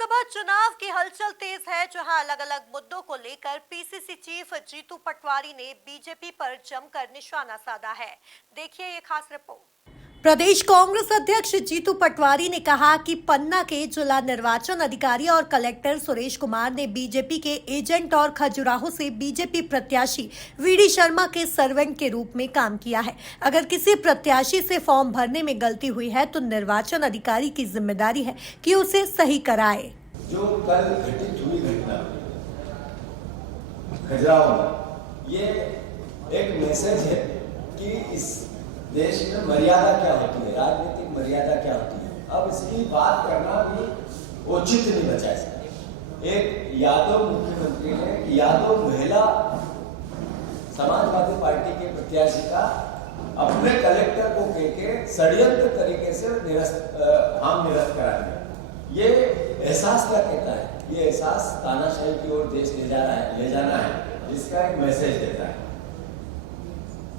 लोकसभा चुनाव की हलचल तेज है, जहां अलग-अलग मुद्दों को लेकर पीसीसी चीफ जीतू पटवारी ने बीजेपी पर जमकर निशाना साधा है। देखिए ये खास रिपोर्ट। प्रदेश कांग्रेस अध्यक्ष जीतू पटवारी ने कहा कि पन्ना के जिला निर्वाचन अधिकारी और कलेक्टर सुरेश कुमार ने बीजेपी के एजेंट और खजुराहो से बीजेपी प्रत्याशी वीडी शर्मा के सर्वेंट के रूप में काम किया है। अगर किसी प्रत्याशी से फॉर्म भरने में गलती हुई है तो निर्वाचन अधिकारी की जिम्मेदारी है कि उसे सही कराए। जो कल घटित हुई घटना खजुराहो में, ये एक मैसेज है कि इस देश में मर्यादा क्या होती है, राजनीतिक मर्यादा क्या होती है। अब इसकी बात करना भी उचित नहीं बचा इसका। एक यादव मुख्यमंत्री ने यादव महिला समाजवादी पार्टी के प्रत्याशी का अपने कलेक्टर को कहके षड्यंत्र तरीके से निरस्त करा दिया। ये एहसास क्या कहता है? ये एहसास तानाशाही की ओर देश ले जाना है, इसका एक मैसेज देता है।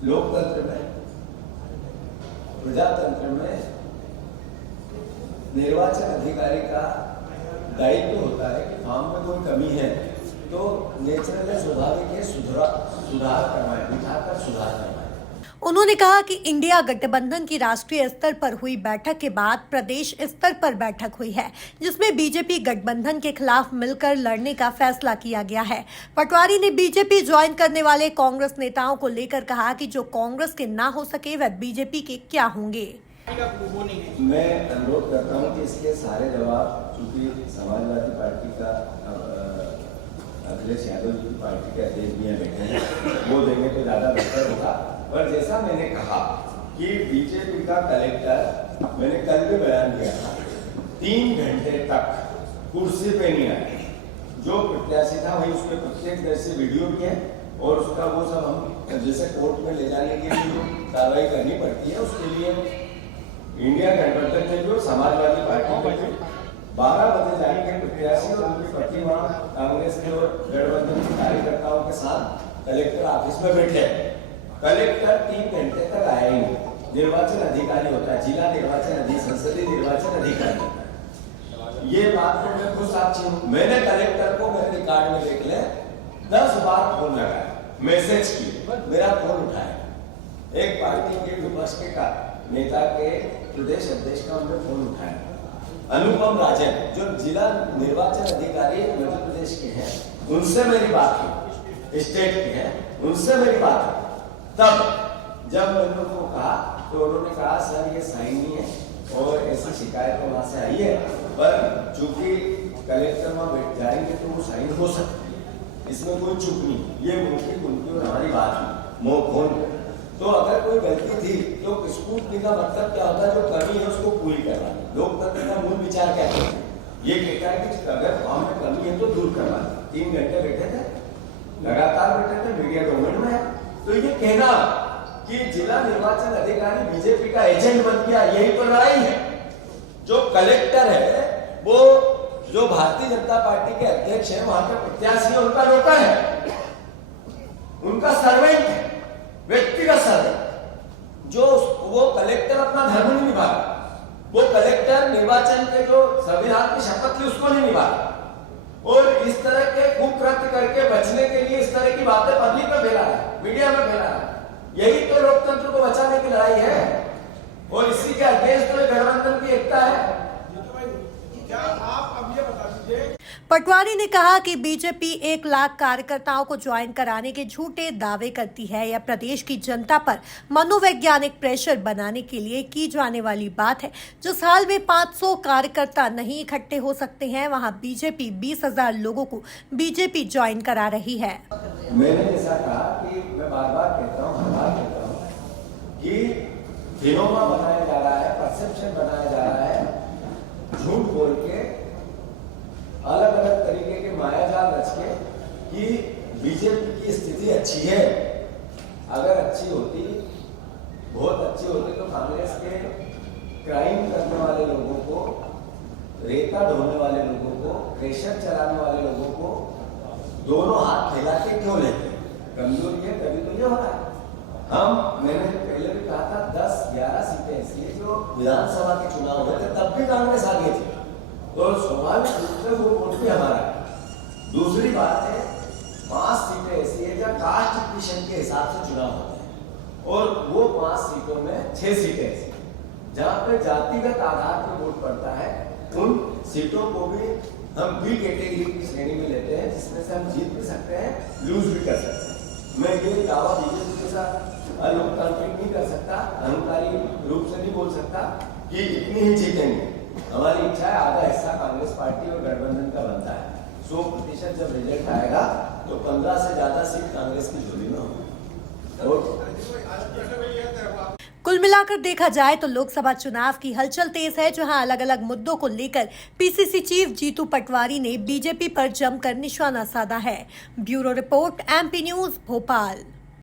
लोकतंत्र में, प्रजातंत्र में निर्वाचन अधिकारी का दायित्व होता है कि फॉर्म में कोई कमी है तो नेचुरल स्वाभाविक है सुधार करवाएं, बिठाकर सुधार करवाएं। उन्होंने कहा कि इंडिया गठबंधन की राष्ट्रीय स्तर पर हुई बैठक के बाद प्रदेश स्तर पर बैठक हुई है, जिसमें बीजेपी गठबंधन के खिलाफ मिलकर लड़ने का फैसला किया गया है। पटवारी ने बीजेपी ज्वाइन करने वाले कांग्रेस नेताओं को लेकर कहा कि जो कांग्रेस के ना हो सके वह बीजेपी के क्या होंगे। मैं अनुरोध करता हूँ कि इसके सारे जवाब, चूंकि समाजवादी पार्टी का अखिलेश यादव जी की पार्टी के अध्यक्ष भी बैठे हैं, वो देंगे तो ज्यादा बेहतर होगा। पर जैसा मैंने कहा कि बीजेपी का कलेक्टर, मैंने कल भी बयान दिया था, 3 घंटे तक कुर्सी पे नहीं आए। जो प्रत्याशी था वही उसके प्रत्येक दर से वीडियो भी है और उसका वो सब हम जैसे कोर्ट में ले जाने के लिए जो कार्रवाई करनी पड़ती है, उसके लिए इंडिया गठबंधन में जो समाजवादी पार्टी में जो 12 बजे जाएंगे प्रत्याशी और उनकी पत्नी वहां कांग्रेस के और गठबंधन के कार्यकर्ताओं के साथ कलेक्टर ऑफिस में बैठे। कलेक्टर 3 घंटे तक आए ही। निर्वाचन अधिकारी होता है, जिला निर्वाचन अधिकारी, संसदीय निर्वाचन अधिकारी। ये बात तो मैं खुद साक्षी हूँ। मैंने कलेक्टर को मेरे रिकॉर्ड में देख ले 10 बार फोन लगाया, मैसेज किए, मेरा फोन उठाया। एक पार्टी के विपक्ष के नेता के प्रदेश अध्यक्ष का उन्होंने फोन उठाया। अनुपम राजन जो जिला निर्वाचन अधिकारी मध्य प्रदेश के हैं, उनसे मेरी बात हुई, स्टेट के हैं, उनसे मेरी बात हुई। तब जब मैंने उनको कहा तो उन्होंने कहा सर ये साइन नहीं है और ऐसी शिकायत वहां से आई है, पर चूंकि कलेक्टर वहां बैठ जाएंगे तो वो साइन हो सकती है, इसमें कोई चूक नहीं। ये उनकी और हमारी बात हुई फोन। तो अगर कोई गलती थी तो स्कूटनी का मतलब क्या होता है? जो कमी है उसको पूरी करना। लोकतंत्र का मूल विचार क्या है? ये कहता है कि अगर फॉर्म में कमी है तो दूर करवा। 3 घंटे बैठे थे, लगातार बैठे थे, मीडिया गवर्नमेंट में है। तो ये कहना कि जिला निर्वाचन अधिकारी बीजेपी का एजेंट बन गया, यही तो लड़ाई है। जो कलेक्टर है वो जो भारतीय जनता पार्टी के अध्यक्ष है, वहां के प्रत्याशी उनका नौकर है, उनका सर्वेंट है, व्यक्तिगत सर्वेंट। जो वो कलेक्टर अपना धर्म नहीं निभा, वो कलेक्टर निर्वाचन के जो संविधान की शपथ ली उसको नहीं निभा, और इस तरह के कुकृत्य करके बचने के लिए इस तरह की बातें पब्लिक में फैला है, मीडिया में फैला है। यही तो लोकतंत्र को बचाने की लड़ाई है और इसी के अगेंस्ट तो गठबंधन की एकता है। क्या आप अब ये बता दीजिए। पटवारी ने कहा कि बीजेपी 1 लाख कार्यकर्ताओं को ज्वाइन कराने के झूठे दावे करती है। यह प्रदेश की जनता पर मनोवैज्ञानिक प्रेशर बनाने के लिए की जाने वाली बात है। जिस हाल में 500 कार्यकर्ता नहीं इकट्ठे हो सकते हैं, वहां बीजेपी 20,000 लोगों को बीजेपी ज्वाइन करा रही है। मैंने ऐसा कहा कि मैं बार-बार कहता हूँ, हर बार कहता हूँ कि विनोमा बनाया जा रहा है, परसेप्शन बनाया जा रहा है, झूठ बोल के अलग अलग तरीके के मायाजाल रच के कि बीजेपी की स्थिति अच्छी है। अगर अच्छी होती, बहुत अच्छी होती, तो कांग्रेस के क्राइम करने वाले लोगों को, रेता ढोने वाले लोगों को, प्रेशर चलाने वाले लोगों को दोनों हाथ फैला के क्यों लेते हैं? कमजोरी है तभी तो ये हो रहा है। मैंने पहले भी कहा था 10-11 सीटें ऐसी है जो विधानसभा के चुनाव हुए थे तब भी कांग्रेस आगे थी, तो स्वाभाविक रूप से वो वोट भी हमारा है। दूसरी बात है 5 सीटें ऐसी है जहाँ कास्ट डिविजन के हिसाब से चुनाव होते हैं और वो 5 सीटों में 6 सीटें ऐसी हैं जहाँ पे जातिगत आधार पर वोट पड़ता है। उन सीटों को भी हम बी कैटेगरी की श्रेणी में लेते हैं जिसमें से हम जीत भी सकते हैं, लूज भी कर सकते हैं। मैं ये दावा बीजेपी के साथ अलोकतांत्रिक नहीं कर सकता, अहंकारी रूप से नहीं बोल सकता कि इतनी ही जीतेंगे। हमारी इच्छा है आधा हिस्सा कांग्रेस पार्टी और गठबंधन का बनता है। 100% जब रिजल्ट आएगा तो 15 से ज्यादा सीट कांग्रेस की झोली में होगी। कुल मिलाकर देखा जाए तो लोकसभा चुनाव की हलचल तेज है, जहां अलग अलग मुद्दों को लेकर पीसीसी चीफ जीतू पटवारी ने बीजेपी पर जमकर निशाना साधा है। Bureau report, MP news, Bhopal.